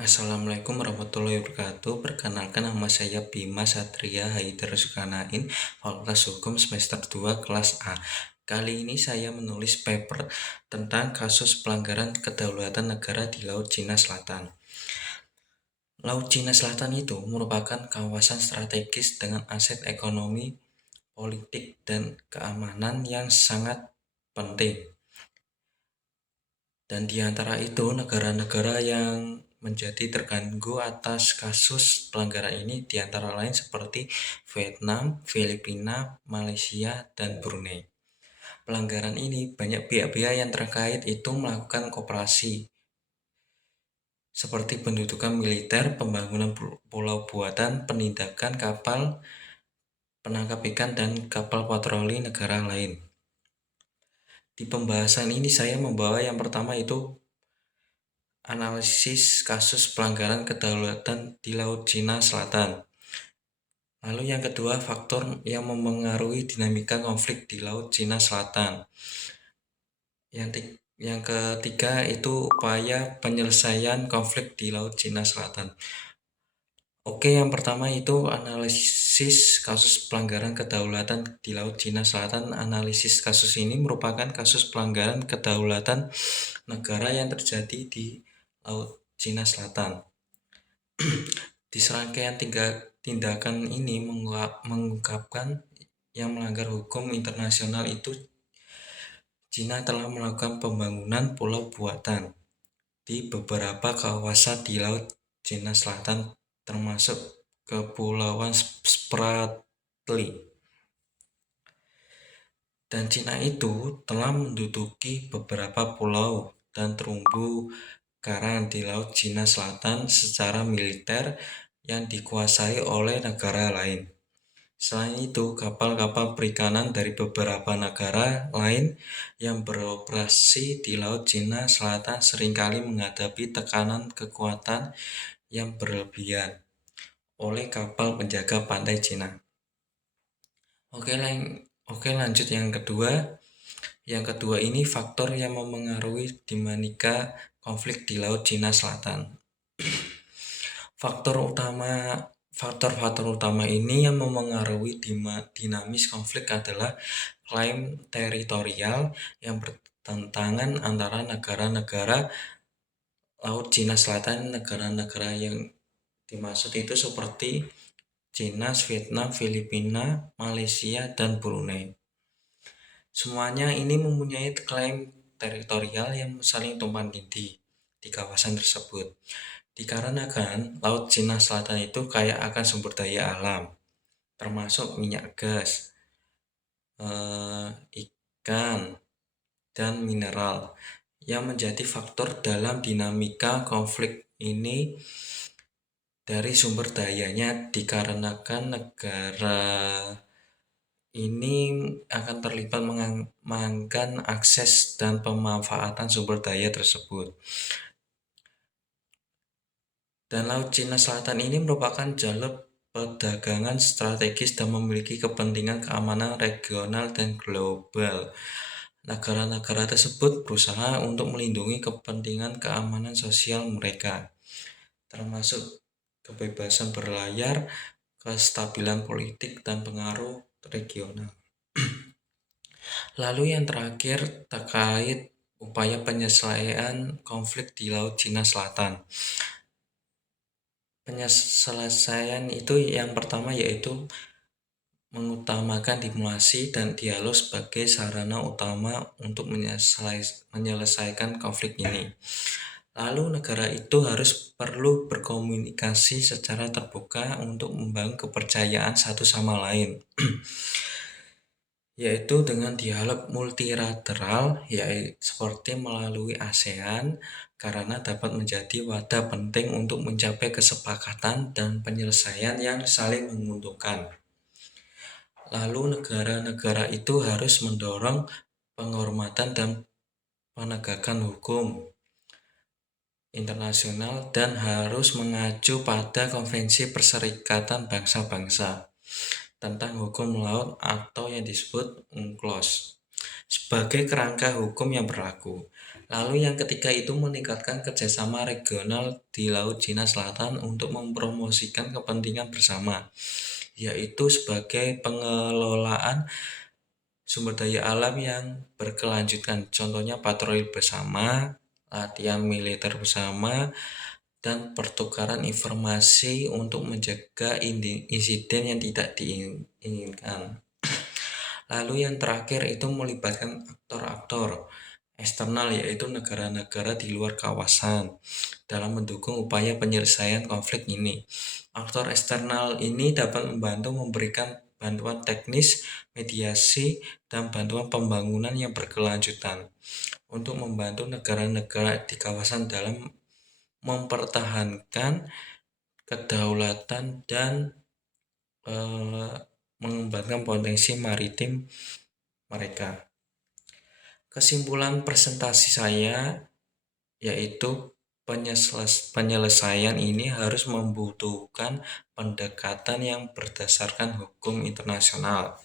Assalamualaikum warahmatullahi wabarakatuh. Perkenalkan, nama saya Bima Satria Haidar Sukanain, Fakultas Hukum semester 2 kelas A. Kali ini saya menulis paper tentang kasus pelanggaran kedaulatan negara di Laut Cina Selatan. Laut Cina Selatan itu merupakan kawasan strategis dengan aset ekonomi, politik, dan keamanan yang sangat penting. Dan di antara itu, negara-negara yang menjadi terganggu atas kasus pelanggaran ini di antara lain seperti Vietnam, Filipina, Malaysia, dan Brunei. Pelanggaran ini banyak pihak-pihak yang terkait itu melakukan kooperasi seperti pendudukan militer, pembangunan pulau buatan, penindakan kapal penangkap ikan, dan kapal patroli negara lain. Di pembahasan ini saya membawa yang pertama itu analisis kasus pelanggaran kedaulatan di Laut Cina Selatan. Lalu yang kedua, faktor yang memengaruhi dinamika konflik di Laut Cina Selatan. Yang ketiga itu upaya penyelesaian konflik di Laut Cina Selatan. Oke, yang pertama itu analisis kasus pelanggaran kedaulatan di Laut Cina Selatan. Analisis kasus ini merupakan kasus pelanggaran kedaulatan negara yang terjadi di Laut Cina Selatan. Di serangkaian tindakan ini mengungkapkan yang melanggar hukum internasional itu Cina telah melakukan pembangunan pulau buatan di beberapa kawasan di Laut Cina Selatan termasuk Kepulauan Spratly. Dan Cina itu telah menduduki beberapa pulau dan terumbu karang di Laut Cina Selatan secara militer yang dikuasai oleh negara lain. Selain itu, kapal-kapal perikanan dari beberapa negara lain yang beroperasi di Laut Cina Selatan seringkali menghadapi tekanan kekuatan yang berlebihan oleh kapal penjaga pantai Cina. Oke, lanjut yang kedua. Yang kedua ini faktor yang memengaruhi dinamika konflik di Laut Cina Selatan. Faktor-faktor utama ini yang memengaruhi dinamis konflik adalah klaim teritorial yang bertentangan antara negara-negara Laut Cina Selatan. Negara-negara yang dimaksud itu seperti Cina, Vietnam, Filipina, Malaysia, dan Brunei. Semuanya ini mempunyai klaim teritorial yang saling tumpang tindih di kawasan tersebut. Dikarenakan Laut Cina Selatan itu kaya akan sumber daya alam, termasuk minyak gas, ikan, dan mineral, yang menjadi faktor dalam dinamika konflik ini. Dari sumber dayanya, dikarenakan negara ini akan terlibat mengamankan akses dan pemanfaatan sumber daya tersebut. Dan Laut Cina Selatan ini merupakan jalur perdagangan strategis dan memiliki kepentingan keamanan regional dan global. Negara-negara tersebut berusaha untuk melindungi kepentingan keamanan sosial mereka, termasuk kebebasan berlayar, kestabilan politik, dan pengaruh regional. Lalu yang terakhir terkait upaya penyelesaian konflik di Laut Cina Selatan. Penyelesaian itu yang pertama yaitu mengutamakan diplomasi dan dialog sebagai sarana utama untuk menyelesaikan konflik ini. Lalu negara itu perlu berkomunikasi secara terbuka untuk membangun kepercayaan satu sama lain. Yaitu dengan dialog multilateral, seperti melalui ASEAN, karena dapat menjadi wadah penting untuk mencapai kesepakatan dan penyelesaian yang saling menguntungkan. Lalu negara-negara itu harus mendorong penghormatan dan penegakan hukum internasional dan harus mengacu pada Konvensi Perserikatan Bangsa-Bangsa tentang hukum laut atau yang disebut UNCLOS sebagai kerangka hukum yang berlaku. Lalu yang ketiga itu meningkatkan kerjasama regional di Laut Cina Selatan untuk mempromosikan kepentingan bersama, yaitu sebagai pengelolaan sumber daya alam yang berkelanjutan. Contohnya patroli bersama, latihan militer bersama, dan pertukaran informasi untuk mencegah insiden yang tidak diinginkan. Lalu yang terakhir itu melibatkan aktor-aktor eksternal, yaitu negara-negara di luar kawasan dalam mendukung upaya penyelesaian konflik ini. Aktor eksternal ini dapat membantu memberikan bantuan teknis, mediasi, dan bantuan pembangunan yang berkelanjutan untuk membantu negara-negara di kawasan dalam mempertahankan kedaulatan dan mengembangkan potensi maritim mereka. Kesimpulan presentasi saya yaitu penyelesaian ini harus membutuhkan pendekatan yang berdasarkan hukum internasional,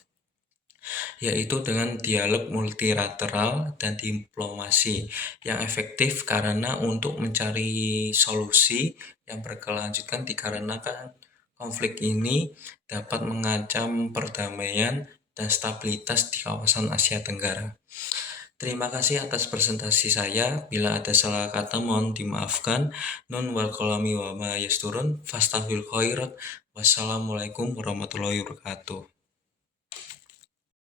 yaitu dengan dialog multilateral dan diplomasi yang efektif karena untuk mencari solusi yang berkelanjutan dikarenakan konflik ini dapat mengancam perdamaian dan stabilitas di kawasan Asia Tenggara. Terima kasih atas presentasi saya. Bila ada salah kata mohon dimaafkan. Nun wal qalami wa ma yasturun. Fastaghfirul khairat. Wassalamualaikum warahmatullahi wabarakatuh.